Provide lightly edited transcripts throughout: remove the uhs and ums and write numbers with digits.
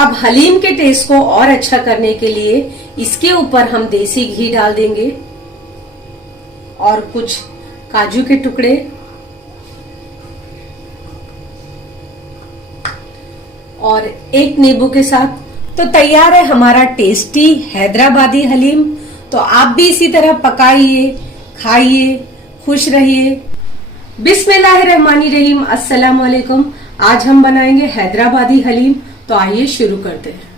अब हलीम के टेस्ट को और अच्छा करने के लिए इसके ऊपर हम देसी घी डाल देंगे और कुछ काजू के टुकड़े और एक नींबू के साथ तो तैयार है हमारा टेस्टी हैदराबादी हलीम। तो आप भी इसी तरह पकाइए, खाइए, खुश रहिए। बिस्मिल्लाहिर्रहमानिर्रहीम, अस्सलाम वालेकुम। आज हम बनाएंगे हैदराबादी हलीम। तो आइए शुरू करते हैं।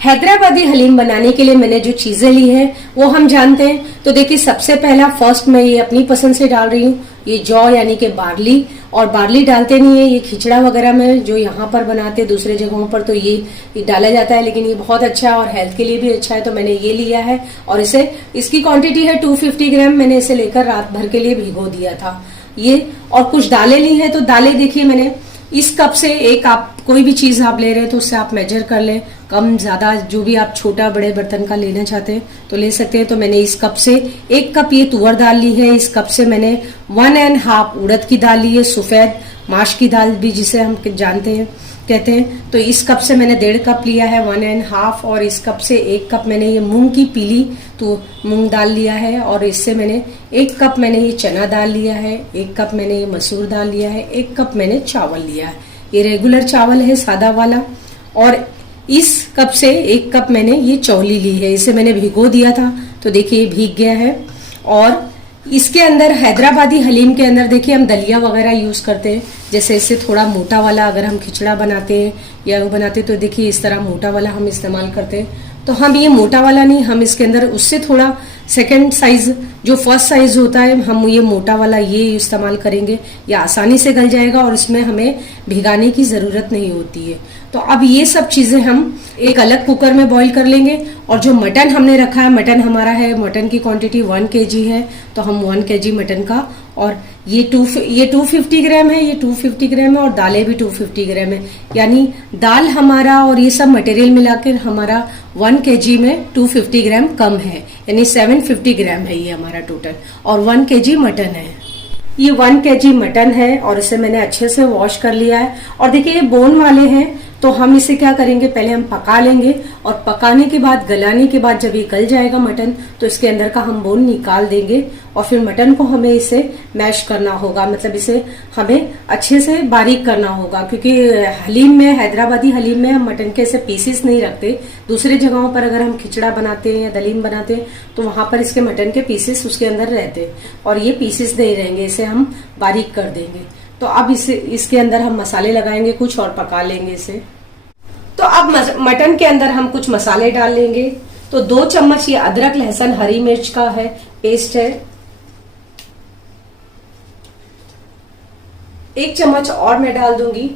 हैदराबादी हलीम बनाने के लिए मैंने जो चीजें ली हैं वो हम जानते हैं। तो देखिए, सबसे पहला फर्स्ट मैं ये अपनी पसंद से डाल रही हूँ, ये जौ यानी कि बार्ली। और बार्ली डालते नहीं है, ये खिचड़ा वगैरह में जो यहाँ पर बनाते हैं दूसरे जगहों पर तो ये डाला जाता है, लेकिन ये बहुत अच्छा है और हेल्थ के लिए भी अच्छा है। तो मैंने ये लिया है और इसकी क्वांटिटी है 250 ग्राम। मैंने इसे लेकर रात भर के लिए भिगो दिया था ये। और कुछ दालें ली है। तो दालें देखिए, मैंने इस कप से एक, आप कोई भी चीज आप ले रहे हैं तो उससे आप मेजर कर लें, कम ज्यादा जो भी आप छोटा बड़े बर्तन का लेना चाहते हैं तो ले सकते हैं। तो मैंने इस कप से 1 कप ये तुअर दाल ली है। इस कप से मैंने 1.5 उड़द की दाल ली है, सफेद माश की दाल भी जिसे हम जानते हैं कहते हैं। तो इस कप से मैंने 1.5 कप लिया है, 1.5। और इस कप से 1 कप मैंने ये मूंग की पीली तो मूंग दाल लिया है। और इससे मैंने 1 कप मैंने ये चना दाल लिया है, 1 कप मैंने ये मसूर दाल लिया है, 1 कप मैंने चावल लिया है। ये रेगुलर चावल है, सादा वाला। और इस कप से 1 कप मैंने ये चौली ली है, इसे मैंने भिगो दिया था। तो देखिए ये भीग गया है। और इसके अंदर हैदराबादी हलीम के अंदर देखिए हम दलिया वगैरह यूज करते हैं। जैसे इससे थोड़ा मोटा वाला अगर हम खिचड़ा बनाते हैं या वो बनाते हैं तो देखिए इस तरह मोटा वाला हम इस्तेमाल करते हैं। तो हम ये मोटा वाला नहीं, हम इसके अंदर उससे थोड़ा सेकंड साइज, जो फर्स्ट साइज होता है, हम ये मोटा वाला ये इस्तेमाल करेंगे। ये आसानी से गल जाएगा और इसमें हमें भिगाने की जरूरत नहीं होती है। तो अब ये सब चीजें हम एक अलग कुकर में बॉईल कर लेंगे। और जो मटन हमने रखा है, मटन हमारा है, मटन की क्वांटिटी 1 kg है। तो हम 1 kg मटन का, और ये 250 ग्राम है, ये 250 ग्राम है और दालें भी 250 ग्राम है। यानी दाल हमारा और ये सब मटेरियल मिलाकर हमारा 1 kg में 250 ग्राम कम है, यानी 750 ग्राम है ये हमारा टोटल। और 1 kg मटन है। ये 1 kg मटन है और इसे मैंने अच्छे से वॉश कर लिया है। और देखिए ये बोन वाले हैं, तो हम इसे क्या करेंगे, पहले हम पका लेंगे और पकाने के बाद, गलाने के बाद जब ये गल जाएगा मटन तो इसके अंदर का हम बोन निकाल देंगे। और फिर मटन को हमें इसे मैश करना होगा, मतलब इसे हमें अच्छे से बारीक करना होगा। क्योंकि हलीम में, हैदराबादी हलीम में हम मटन के ऐसे पीसेस नहीं रखते। दूसरे जगहों पर अगर हम खिचड़ा बनाते हैं या दलीम बनाते हैं तो वहां पर इसके मटन के पीसेस उसके अंदर रहते हैं और ये पीसेस नहीं रहेंगे, इसे हम बारीक कर देंगे। तो अब इसके अंदर हम मसाले लगाएंगे कुछ और पका लेंगे इसे। तो अब मटन के अंदर हम कुछ मसाले डाल लेंगे। तो 2 चम्मच ये अदरक लहसुन हरी मिर्च का है पेस्ट है, 1 चम्मच और मैं डाल दूंगी।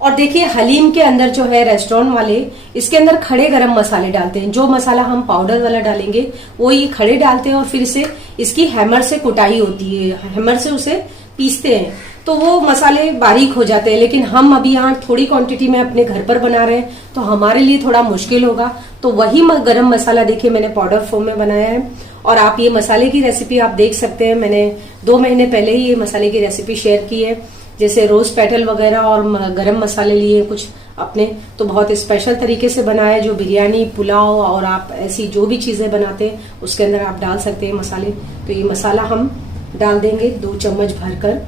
और देखिए हलीम के अंदर जो है रेस्टोरेंट वाले इसके अंदर खड़े गरम मसाले डालते हैं। जो मसाला हम पाउडर वाला डालेंगे वो ये खड़े डालते हैं और फिर इसे इसकी हैमर से कुटाई होती है, हैमर से उसे पीसते हैं तो वो मसाले बारीक हो जाते हैं। लेकिन हम अभी यहाँ थोड़ी क्वांटिटी में अपने घर पर बना रहे हैं तो हमारे लिए थोड़ा मुश्किल होगा। तो वही गरम मसाला देखिए मैंने पाउडर फॉर्म में बनाया है। और आप ये मसाले की रेसिपी आप देख सकते हैं, मैंने 2 महीने पहले ही ये मसाले की रेसिपी शेयर की है। जैसे रोज पेटल वगैरह और गरम मसाले लिए कुछ अपने, तो बहुत स्पेशल तरीके से बनाया, जो बिरयानी, पुलाव और आप ऐसी जो भी चीजें बनाते हैं उसके अंदर आप डाल सकते हैं मसाले। तो ये मसाला हम डाल देंगे 2 चम्मच भरकर।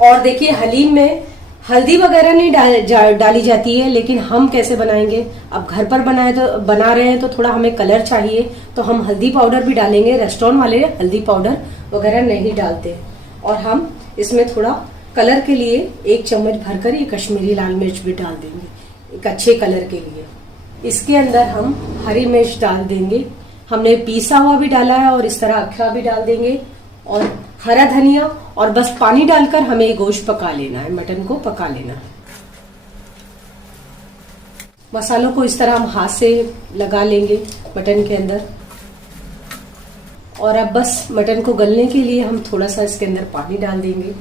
और देखिए हलीम में हल्दी वगैरह नहीं डाली जाती है, लेकिन हम कैसे बनाएंगे, अब घर पर बना रहे हैं तो थोड़ा हमें कलर चाहिए तो हम हल्दी पाउडर भी डालेंगे। रेस्टोरेंट वाले हल्दी पाउडर वगैरह नहीं डालते। और हम इसमें थोड़ा कलर के लिए 1 चम्मच भरकर ये कश्मीरी लाल मिर्च भी डाल देंगे एक अच्छे कलर के लिए। इसके अंदर हम हरी मिर्च डाल देंगे, हमने पीसा हुआ भी डाला है और इस तरह अख्खा भी डाल देंगे। और हरा धनिया, और बस पानी डालकर हमें गोश्त पका लेना है, मटन को पका लेना है। मसालों को इस तरह हम हाथ से लगा लेंगे मटन के अंदर। और अब बस मटन को गलने के लिए हम थोड़ा सा इसके अंदर पानी डाल देंगे।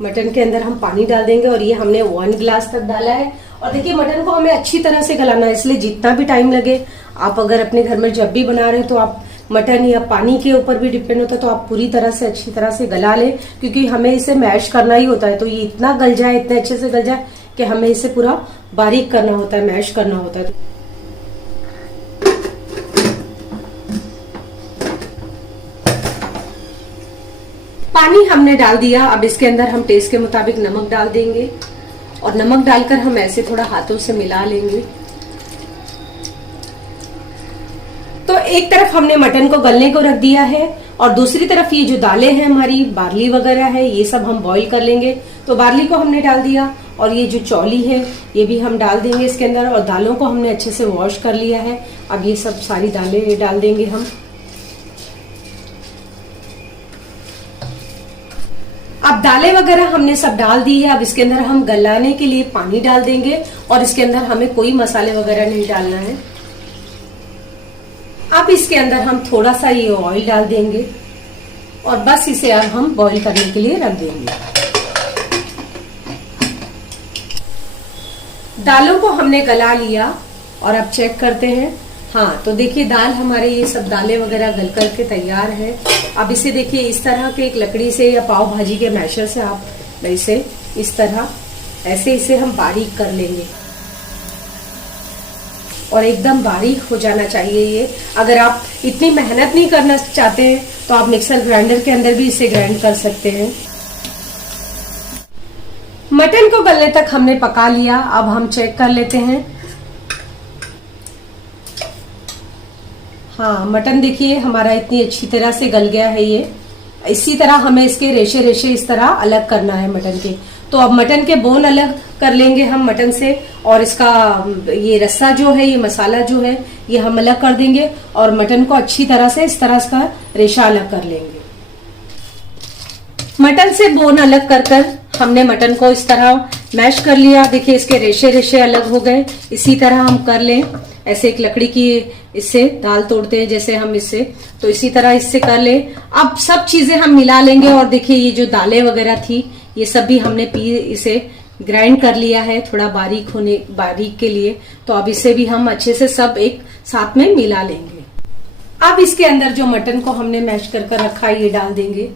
मटन के अंदर हम पानी डाल देंगे और ये हमने 1 गिलास तक डाला है। और देखिए मटन को हमें अच्छी तरह से गलाना है, इसलिए जितना भी टाइम लगे, आप अगर अपने घर में जब भी बना रहे हैं तो आप मटन या पानी के ऊपर भी डिपेंड होता है, तो आप पूरी तरह से अच्छी तरह से गला लें, क्योंकि हमें इसे मैश करना ही होता है। तो ये इतना गल जाए, इतने अच्छे से गल जाए कि हमें इसे पूरा बारीक करना होता है, मैश करना होता है। पानी हमने डाल दिया। अब इसके अंदर हम टेस्ट के मुताबिक नमक डाल देंगे और नमक डालकर हम ऐसे थोड़ा हाथों से मिला लेंगे। तो एक तरफ हमने मटन को गलने को रख दिया है और दूसरी तरफ ये जो दालें हैं हमारी, बार्ली वगैरह है, ये सब हम बॉईल कर लेंगे। तो बार्ली को हमने डाल दिया और ये जो चौली है ये भी हम डाल देंगे इसके अंदर, और दालों को हमने अच्छे से वॉश कर लिया है। अब ये सब सारी दालें डाल देंगे हम। अब दालें वगैरह हमने सब डाल दी है। अब इसके अंदर हम गलाने के लिए पानी डाल देंगे और इसके अंदर हमें कोई मसाले वगैरह नहीं डालना है। अब इसके अंदर हम थोड़ा सा ये ऑयल डाल देंगे और बस इसे अब हम बॉईल करने के लिए रख देंगे। दालों को हमने गला लिया और अब चेक करते हैं। हाँ, तो देखिए दाल हमारे ये सब दालें वगैरह गल करके तैयार है। अब इसे देखिए इस तरह के एक लकड़ी से या पाव भाजी के मैशर से आप इसे इस तरह ऐसे इसे हम बारीक कर लेंगे और एकदम बारीक हो जाना चाहिए ये। अगर आप इतनी मेहनत नहीं करना चाहते हैं तो आप मिक्सर ग्राइंडर के अंदर भी इसे ग्राइंड कर सकते हैं। मटन को गलने तक हमने पका लिया। अब हम चेक कर लेते हैं। हाँ, मटन देखिए हमारा इतनी अच्छी तरह से गल गया है ये। इसी तरह हमें इसके रेशे रेशे इस तरह अलग करना है मटन के। तो अब मटन के बोन अलग कर लेंगे हम मटन से, और इसका ये रस्सा जो है, ये मसाला जो है, ये हम अलग कर देंगे और मटन को अच्छी तरह से इस तरह इसका रेशा अलग कर लेंगे। मटन से बोन अलग कर कर हमने मटन को इस तरह मैश कर लिया। देखिए इसके रेशे रेशे अलग हो गए। इसी तरह हम कर लें। ऐसे एक लकड़ी की इससे दाल तोड़ते हैं जैसे हम इससे, तो इसी तरह इससे कर ले। अब सब चीजें हम मिला लेंगे और देखिए ये जो दालें वगैरह थी ये सब भी हमने इसे ग्राइंड कर लिया है थोड़ा बारीक के लिए। तो अब इसे भी हम अच्छे से सब एक साथ में मिला लेंगे। अब इसके अंदर जो मटन को हमने मैश कर रखा है ये डाल देंगे।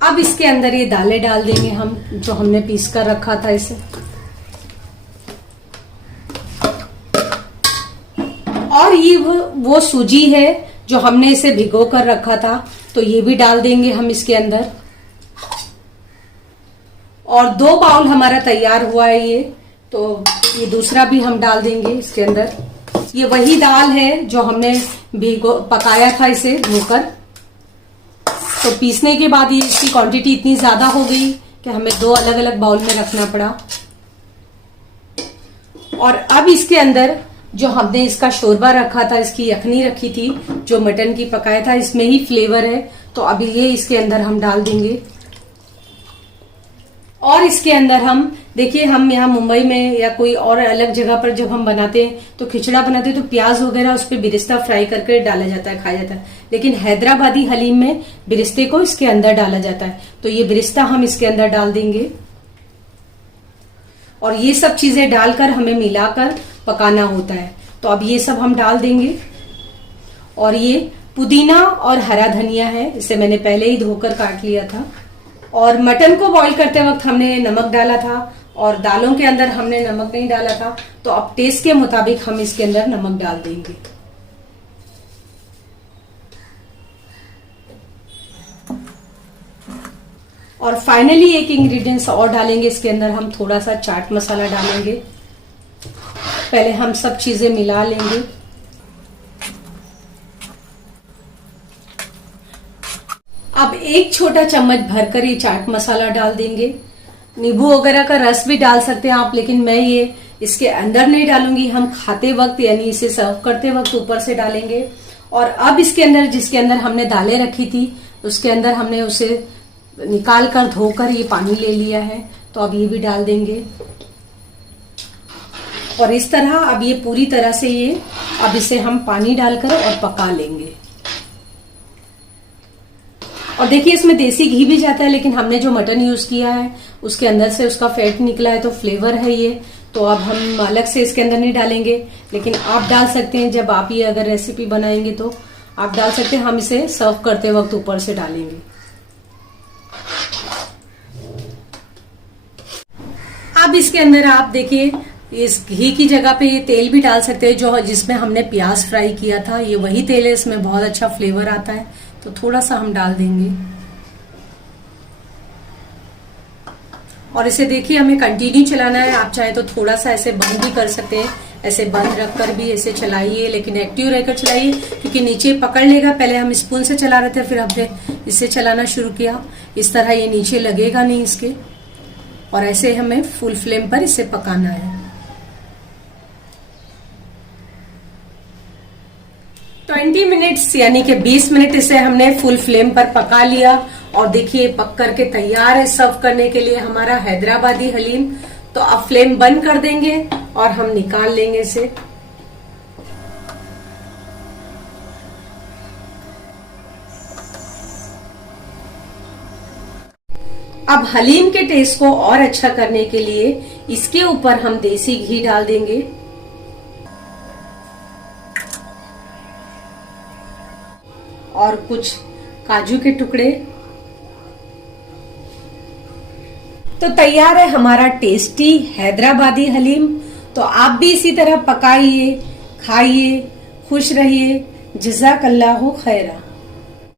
अब इसके अंदर ये दालें डाल देंगे हम जो हमने पीस कर रखा था इसे, और ये वो सूजी है जो हमने इसे भिगो कर रखा था, तो ये भी डाल देंगे हम इसके अंदर। और 2 बाउल हमारा तैयार हुआ है ये, तो ये दूसरा भी हम डाल देंगे इसके अंदर। ये वही दाल है जो हमने पकाया था इसे धोकर। तो पीसने के बाद ये इसकी क्वांटिटी इतनी ज्यादा हो गई कि हमें 2 अलग अलग बाउल में रखना पड़ा। और अब इसके अंदर जो हमने इसका शोरबा रखा था, इसकी यखनी रखी थी जो मटन की पकाया था, इसमें ही फ्लेवर है, तो अभी ये इसके अंदर हम डाल देंगे। और इसके अंदर हम देखिए, हम यहाँ मुंबई में या कोई और अलग जगह पर जब हम बनाते हैं तो खिचड़ा बनाते हैं तो प्याज वगैरह उस पर बिरिस्ता फ्राई करके डाला जाता है, खाया जाता है। लेकिन हैदराबादी हलीम में बिरिस्ते को इसके अंदर डाला जाता है, तो ये बिरिस्ता हम इसके अंदर डाल देंगे। और ये सब चीजें डालकर हमें मिलाकर पकाना होता है। तो अब ये सब हम डाल देंगे। और ये पुदीना और हरा धनिया है, इसे मैंने पहले ही धोकर काट लिया था। और मटन को बॉईल करते वक्त हमने नमक डाला था और दालों के अंदर हमने नमक नहीं डाला था, तो अब टेस्ट के मुताबिक हम इसके अंदर नमक डाल देंगे। और फाइनली एक इंग्रेडिएंट्स और डालेंगे इसके अंदर, हम थोड़ा सा चाट मसाला डालेंगे। पहले हम सब चीजें मिला लेंगे। अब 1 छोटा चम्मच भरकर ये चाट मसाला डाल देंगे। नींबू वगैरह का रस भी डाल सकते हैं आप, लेकिन मैं ये इसके अंदर नहीं डालूंगी, हम खाते वक्त यानी इसे सर्व करते वक्त ऊपर से डालेंगे। और अब इसके अंदर जिसके अंदर हमने दालें रखी थी उसके अंदर हमने उसे निकाल कर धोकर ये पानी ले लिया है, तो अब ये भी डाल देंगे। और इस तरह अब ये पूरी तरह से ये अब इसे हम पानी डालकर और पका लेंगे। और देखिए इसमें देसी घी भी जाता है, लेकिन हमने जो मटन यूज किया है उसके अंदर से उसका फैट निकला है, तो फ्लेवर है ये, तो अब हम अलग से इसके अंदर नहीं डालेंगे। लेकिन आप डाल सकते हैं, जब आप ये अगर रेसिपी बनाएंगे तो आप डाल सकते हैं। हम इसे सर्व करते वक्त ऊपर से डालेंगे। अब इसके अंदर आप देखिए, इस घी की जगह पे ये तेल भी डाल सकते हैं जो जिसमें हमने प्याज फ्राई किया था। ये वही तेल है, इसमें बहुत अच्छा फ्लेवर आता है, तो थोड़ा सा हम डाल देंगे। और इसे देखिए हमें कंटिन्यू चलाना है। आप चाहे तो थोड़ा सा ऐसे बंद भी कर सकते हैं, ऐसे बंद रखकर भी ऐसे चलाइए, लेकिन एक्टिव रहकर चलाइए क्योंकि नीचे पकड़ लेगा। पहले हम स्पून से चला रहे थे, फिर हमने इससे चलाना शुरू किया। इस तरह ये नीचे लगेगा नहीं इसके। और ऐसे हमें फुल फ्लेम पर इसे पकाना है। 20 मिनट्स यानी कि 20 मिनट इसे हमने फुल फ्लेम पर पका लिया। और देखिए पक करके तैयार है सर्व करने के लिए हमारा हैदराबादी हलीम। तो अब फ्लेम बंद कर देंगे और हम निकाल लेंगे इसे। अब हलीम के टेस्ट को और अच्छा करने के लिए इसके ऊपर हम देसी घी डाल देंगे। और कुछ काजू के टुकड़े। तो तैयार है हमारा टेस्टी हैदराबादी हलीम। तो आप भी इसी तरह पकाइए, खाइए, खुश रहिए। जज़ाकल्लाहु खैरा।